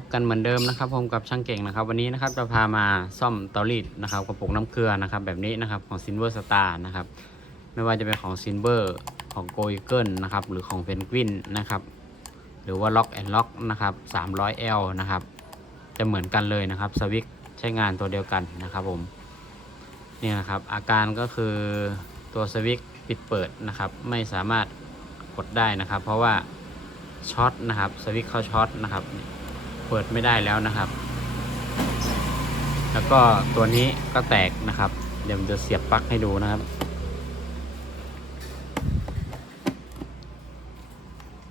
บกันเหมือนเดิมนะครับผมกับช่างเก่งนะครับ วันนี้นะครับจะพามาซ่อมเตารีดนะครับกระปุกน้ำเกลือนะครับ แบบนี้นะครับของ Silver Star นะครับ ไม่ว่าจะเป็นของ Silver ของ Go Eagle นะครับ หรือของ Penguin นะครับ หรือว่า Lock and Lock นะครับ 300L นะครับ จะเหมือนกันเลยนะครับสวิตช์ใช้งานตัวเดียวกันนะครับผมนี่นะครับ อาการก็คือตัวสวิตช์ปิดเปิดนะครับ ไม่สามารถกดได้นะครับ เพราะว่าช็อตนะครับสวิตเข้าช็อตนะครับ เปิดไม่ได้แล้วนะครับ แล้วก็ตัวนี้ก็แตกนะครับ เดี๋ยวผมจะเสียบปลั๊กให้ดูนะครับ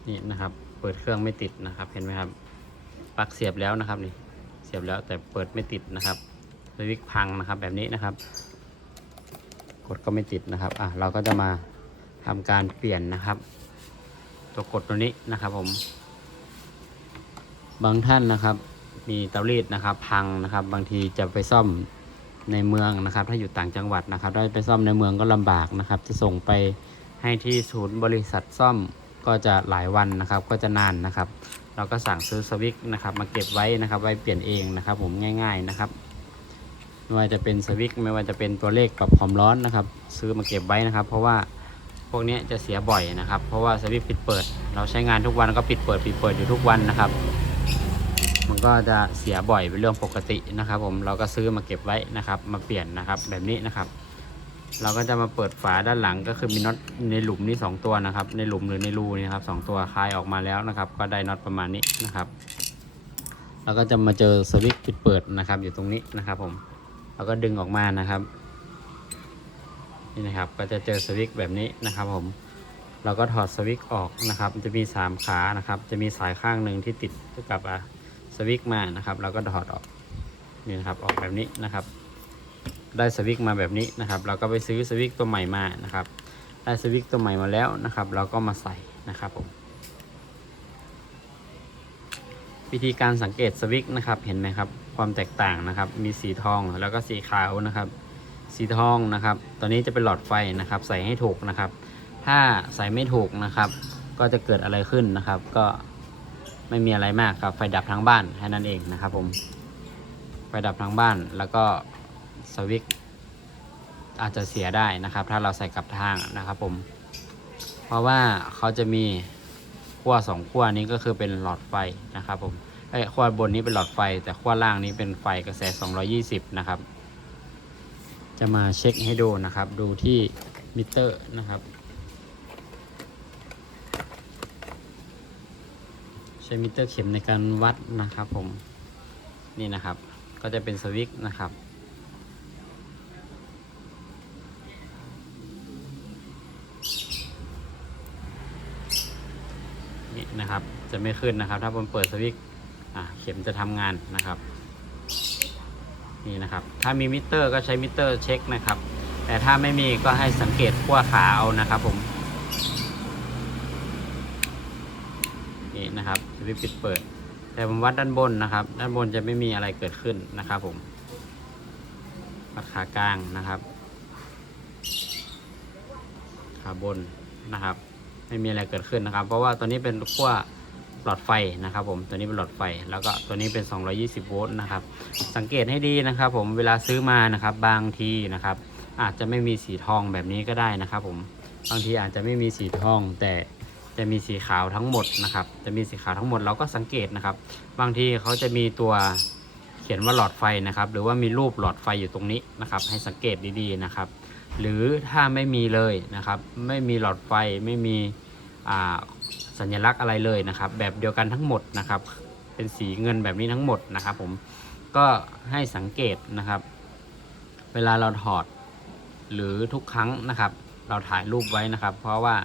นี่นะครับ เปิดเครื่องไม่ติดนะครับ เห็นไหมครับ ปลั๊กเสียบแล้วนะครับนี่ เสียบแล้วแต่เปิดไม่ติดนะครับสวิตช์พังนะครับแบบนี้นะครับ กดก็ไม่ติดนะครับ อะเราก็จะมาทำการเปลี่ยนนะครับ ตัวกดตัวนี้นะครับผม บางท่านนะครับ มีเตารีดนะครับ พังนะครับ บางทีจะไปซ่อมในเมืองนะครับ ถ้าอยู่ต่างจังหวัดนะครับได้ไปซ่อมในเมืองก็ลำบากนะครับ จะส่งไปให้ที่ศูนย์บริษัทซ่อมก็จะหลายวันนะครับ ก็จะนานนะครับ เราก็สั่งซื้อสวิตช์นะครับ มาเก็บไว้นะครับ ไว้เปลี่ยนเองนะครับ ผมง่าย ๆนะครับไม่ว่าจะเป็นสวิตช์ไม่ว่าจะเป็นตัวเลขปรับความร้อนนะครับ ซื้อมาเก็บไว้นะครับ เพราะว่าพวกนี้จะเสียบ่อยนะครับ เพราะว่าสวิตช์ปิดเปิด เราใช้งานทุกวันก็ปิดเปิดปิดเปิดอยู่ทุกวันนะครับ มันก็จะเสียบ่อยเป็นเรื่องปกตินะครับ ผมเราก็ซื้อมาเก็บไว้นะครับ มาเปลี่ยนนะครับ แบบนี้นะครับ เราก็จะมาเปิดฝาด้านหลังก็คือมีน็อตในหลุมนี่สองตัวนะครับ ในหลุมหรือในรูนี่ครับสองตัวคลายออกมาแล้วนะครับ ก็ได้น็อตประมาณนี้นะครับเราก็จะมาเจอสวิตช์ปิดเปิดนะครับ อยู่ตรงนี้นะครับ ผมเราก็ดึงออกมานะครับนี่นะครับ ก็จะเจอสวิตช์แบบนี้นะครับผมเราก็ถอดสวิตช์ออกนะครับ จะมีสามขานะครับ จะมีสายข้างหนึ่งที่ติดกับอะ สวิตช์มานะครับเราก็ถอดออกนี่นะครับออกแบบนี้นะครับ ได้สวิตช์มาแบบนี้นะครับ เราก็ไปซื้อสวิตช์ตัวใหม่มานะครับ ได้สวิตช์ตัวใหม่มาแล้วนะครับ เราก็มาใส่นะครับผมวิธีการสังเกตสวิตช์นะครับเห็นไหมครับ ความแตกต่างนะครับ มีสีทองแล้วก็สีขาวนะครับ สีทองนะครับตัวนี้จะเป็นหลอดไฟนะครับ ใส่ให้ถูกนะครับ ถ้าใส่ไม่ถูกนะครับ ก็จะเกิดอะไรขึ้นนะครับ ก็ ไม่มีอะไรมากครับ ไฟดับทั้งบ้านแค่นั้นเองนะครับผม ไฟดับทั้งบ้านแล้วก็สวิตอาจจะเสียได้นะครับ ถ้าเราใส่กลับทางนะครับผม เพราะว่าเขาจะมีขั้วสองขั้วนี้ก็คือเป็นหลอดไฟนะครับผมไอ้ขั้วบนนี้เป็นหลอดไฟ แต่ขั้วล่างนี้เป็นไฟกระแส 220 นะครับ จะมาเช็คให้ดูนะครับ ดูที่มิเตอร์นะครับ ใช้มิเตอร์เข็มในการวัดนะครับผมนี่นะครับ ก็จะเป็นสวิตช์นะครับ นี่นะครับจะไม่ขึ้นนะครับ ถ้าผมเปิดสวิตช์อะเข็มจะทำงานนะครับนี่นะครับ ถ้ามีมิเตอร์ก็ใช้มิเตอร์เช็คนะครับ แต่ถ้าไม่มีก็ให้สังเกตขั้วขาเอานะครับผม นี่นะครับส วิตปิดเปิด แต่ผมวัดด้านบนนะครับ ด้านบนจะไม่มีอะไรเกิดขึ้นนะครับ ผมวัดขากลางนะครับ ขาบนนะครับ ไม่มีอะไรเกิดขึ้นนะครับ เพราะว่าตัวนี้เป็นขั้วหลอดไฟนะครับ ผมตัวนี้เป็นหลอดไฟ แล้วก็ตัวนี้เป็น 220 โวลต์นะครับ สังเกตให้ดีนะครับ ผมเวลาซื้อมานะครับ บางทีนะครับ อาจจะไม่มีสีทองแบบนี้ก็ได้นะครับ ผมบางทีอาจจะไม่มีสีทองแต่ จะมีสีขาวทั้งหมดนะครับ จะมีสีขาวทั้งหมดเราก็สังเกตนะครับ บางทีเขาจะมีตัวเขียนว่าหลอดไฟนะครับ หรือว่ามีรูปหลอดไฟอยู่ตรงนี้นะครับ ให้สังเกตดีๆนะครับ หรือถ้าไม่มีเลยนะครับ ไม่มีหลอดไฟไม่มีสัญลักษณ์อะไรเลยนะครับ แบบเดียวกันทั้งหมดนะครับ เป็นสีเงินแบบนี้ทั้งหมดนะครับ ผมก็ให้สังเกตนะครับ เวลาเราถอดหรือทุกครั้งนะครับ เราถ่ายรูปไว้นะครับ เพราะว่า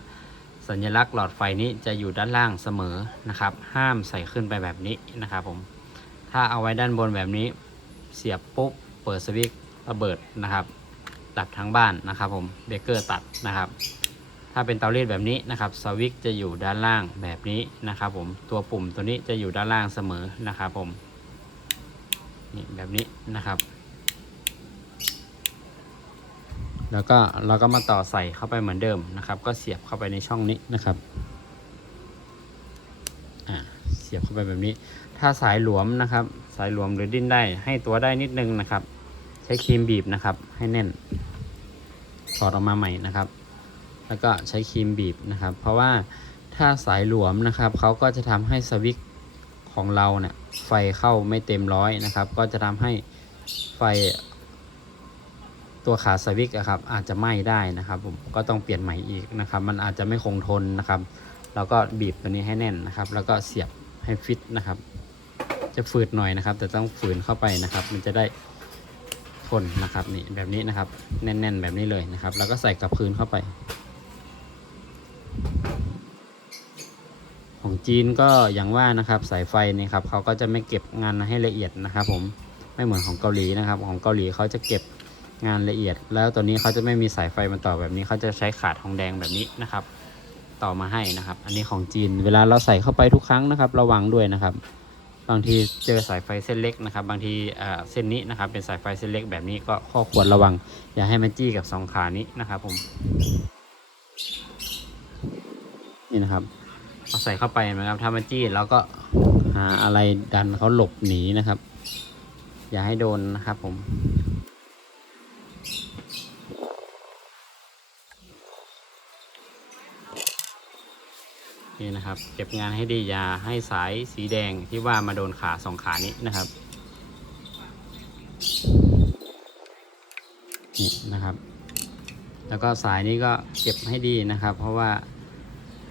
สัญลักษณ์หลอดไฟนี้จะอยู่ด้านล่างเสมอนะครับ ห้ามใส่ขึ้นไปแบบนี้นะครับผม ถ้าเอาไว้ด้านบนแบบนี้ เสียบปุ๊บ เปิดสวิตช์ระเบิดนะครับตัดทั้งบ้านนะครับผม เบรกเกอร์ตัดนะครับ ถ้าเป็นเตารีดแบบนี้นะครับสวิตช์จะอยู่ด้านล่างแบบนี้นะครับผม ตัวปุ่มตัวนี้จะอยู่ด้านล่างเสมอนะครับผม นี่แบบนี้นะครับ แล้วก็เราก็มาต่อใส่เข้าไปเหมือนเดิมนะครับ ก็เสียบเข้าไปในช่องนี้นะครับเสียบเข้าไปแบบนี้ ถ้าสายหลวมนะครับ สายหลวมหรือดิ้นได้ให้ตัวได้นิดนึงนะครับ ใช้ครีมบีบนะครับ ให้แน่นถอดออกมาใหม่นะครับ แล้วก็ใช้ครีมบีบนะครับ เพราะว่าถ้าสายหลวมนะครับเขาก็จะทำให้สวิตช์ของเราเนี่ยไฟเข้าไม่เต็มร้อยนะครับ ก็จะทำให้ไฟ ตัวขาสวิตช์อะครับอาจจะไหม้ได้นะครับ ผมก็ต้องเปลี่ยนใหม่อีกนะครับ มันอาจจะไม่คงทนนะครับเราก็บีบตัวนี้ให้แน่นนะครับ แล้วก็เสียบให้ฟิตนะครับ จะฝืดหน่อยนะครับ แต่ต้องฝืนเข้าไปนะครับ มันจะได้ทนนะครับนี่แบบนี้นะครับ แน่น ๆ แบบนี้เลยนะครับ แล้วก็ใส่กับคืนเข้าไป ของจีนก็อย่างว่านะครับสายไฟนี่ครับเขาก็จะไม่เก็บงานให้ละเอียดนะครับ ผมไม่เหมือนของเกาหลีนะครับ ของเกาหลีเขาจะเก็บ งานละเอียด แล้วตัวนี้เขาจะไม่มีสายไฟมาต่อแบบนี้เขาจะใช้ขาดทองแดงแบบนี้นะครับ ต่อมาให้นะครับ อันนี้ของจีน เวลาเราใส่เข้าไปทุกครั้งนะครับ ระวังด้วยนะครับ บางทีเจอสายไฟเส้นเล็กนะครับ บางทีอ่าเส้นนี้นะครับ เป็นสายไฟเส้นเล็กแบบนี้ก็ข้อควรระวัง อย่าให้มันจี้กับสองขานี้นะครับ ผม นี่นะครับเอาใส่เข้าไปนะครับ ถ้ามันจี้เราก็หาอะไรดันเขาหลบหนีนะครับ อย่าให้โดนนะครับผม นี่นะครับ เก็บงานให้ดีอย่าให้สายสีแดงที่ว่ามาโดนขาสองขานี้นะครับนี่นะครับ แล้วก็สายนี้ก็เก็บให้ดีนะครับ เพราะว่า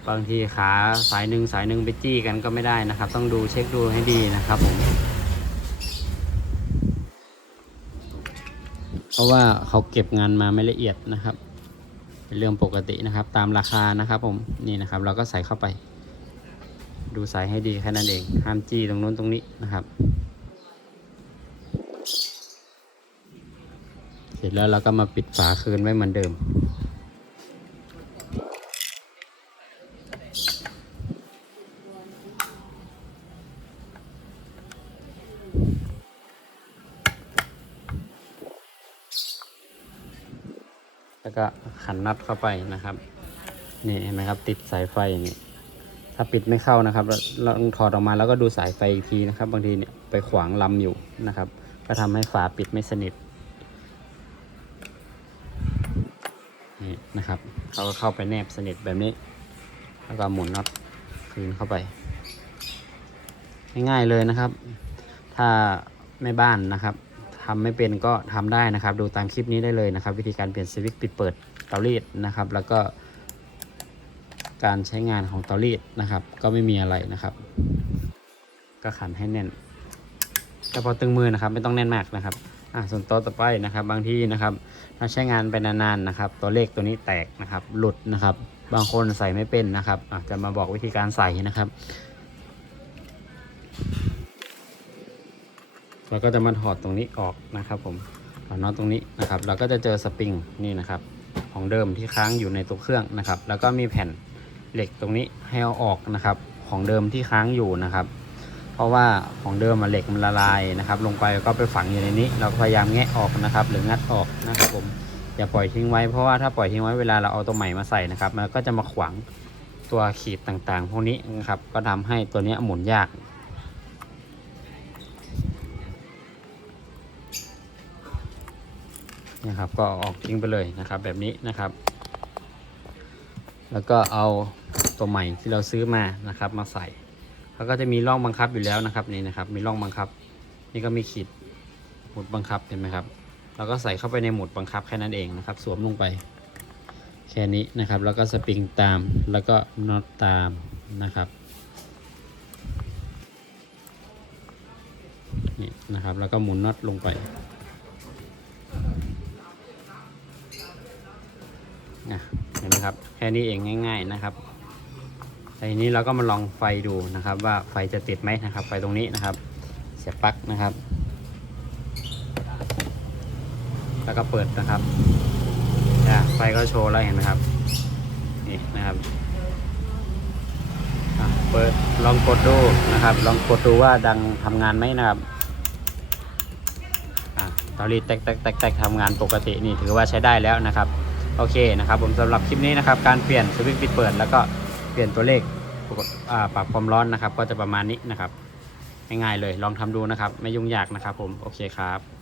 บางทีขาสายหนึ่งสายหนึ่งไปจี้กันก็ไม่ได้นะครับ ต้องดูเช็คดูให้ดีนะครับผมเพราะว่าเขาเก็บงานมาไม่ละเอียดนะครับ เป็นเรื่องปกตินะครับ ตามราคานะครับผมนี่นะครับเราก็ใส่เข้าไป ดูสายให้ดีแค่นั้นเองห้ามจี้ตรงนู้นตรงนี้นะครับ เสร็จแล้วเราก็มาปิดฝาคืนไว้เหมือนเดิม แล้วก็ขันน็อตเข้าไปนะครับ นี่เห็นไหมครับ ติดสายไฟนี่ถ้าปิดไม่เข้านะครับเราถอดออกมาแล้วก็ดูสายไฟอีกทีนะครับ บางทีเนี่ยไปขวางลำอยู่นะครับ ก็ทำให้ฝาปิดไม่สนิทนี่นะครับเขาก็เข้าไปแนบสนิทแบบนี้ แล้วก็หมุนน็อตคืนเข้าไป ง่ายๆเลยนะครับ ถ้าแม่บ้านนะครับ ทำไม่เป็นก็ทำได้นะครับ ดูตามคลิปนี้ได้เลยนะครับ วิธีการเปลี่ยนสวิตช์ปิดเปิดเตารีดนะครับ แล้วก็ การใช้งานของเตารีดนะครับ ก็ไม่มีอะไรนะครับ ก็ขันให้แน่นแต่พอตึงมือนะครับ ไม่ต้องแน่นมากนะครับอะส่วนต๊ะต่อไปนะครับ บางที่นะครับถ้าใช้งานไปนานๆนะครับ ตัวเลขตัวนี้แตกนะครับ หลุดนะครับ บางคนใส่ไม่เป็นนะครับอะจะมาบอกวิธีการใส่นะครับ เราก็จะมาถอดตรงนี้ออกนะครับ ผมถอดน็อตตรงนี้นะครับ เราก็จะเจอสปริงนี่นะครับ ของเดิมที่ค้างอยู่ในตัวเครื่องนะครับ แล้วก็มีแผ่นเหล็กตรงนี้ให้เอาออกนะครับ ของเดิมที่ค้างอยู่นะครับ เพราะว่าของเดิมมาเหล็กมันละลายนะครับ ลงไปก็ไปฝังอยู่ในนี้ เราพยายามแงะออกนะครับ หรืองัดออกนะครับผมอย่าปล่อยทิ้งไว้เพราะว่าถ้าปล่อยทิ้งไว้เวลาเราเอาตัวใหม่มาใส่นะครับ มันก็จะมาขวางตัวขีดต่างๆ พวกนี้นะครับ ก็ทำให้ตัวนี้หมุนยาก นะครับ ก็ออกทิ้งไปเลยนะครับ แบบนี้นะครับ แล้วก็เอาตัวใหม่ที่เราซื้อมานะครับ มาใส่เขาก็จะมีร่องบังคับอยู่แล้วนะครับนี่นะครับ มีร่องบังคับ นี่ก็มีขีดหมุดบังคับเห็นไหมครับเราก็ใส่เข้าไปในหมุดบังคับแค่นั้นเองนะครับ สวมลงไปแค่นี้นะครับ แล้วก็สปริงตามแล้วก็น็อตตามนะครับนี่นะครับ แล้วก็หมุนน็อตลงไป นะเห็นไหมครับ แค่นี้เองง่าย ๆนะครับทีนี้เราก็มาลองไฟดูนะครับ ว่าไฟจะติดไหมนะครับ ไฟตรงนี้นะครับ เสียบปลั๊กนะครับ แล้วก็เปิดนะครับไฟก็โชว์แล้วเห็นไหมครับนี่นะครับเปิดลองกดดูนะครับ ลองกดดูว่าดังทำงานไหมนะครับอะเตารีดแตกแตกแตกแตกทำงานปกตินี่ถือว่าใช้ได้แล้วนะครับ โอเคนะครับผมสำหรับคลิปนี้นะครับการเปลี่ยนสวิตช์ปิดเปิด แล้วก็เปลี่ยนตัวเลขปรับความร้อนนะครับ ก็จะประมาณนี้นะครับง่ายๆเลยลองทำดูนะครับ ไม่ยุ่งยากนะครับผมโอเคครับ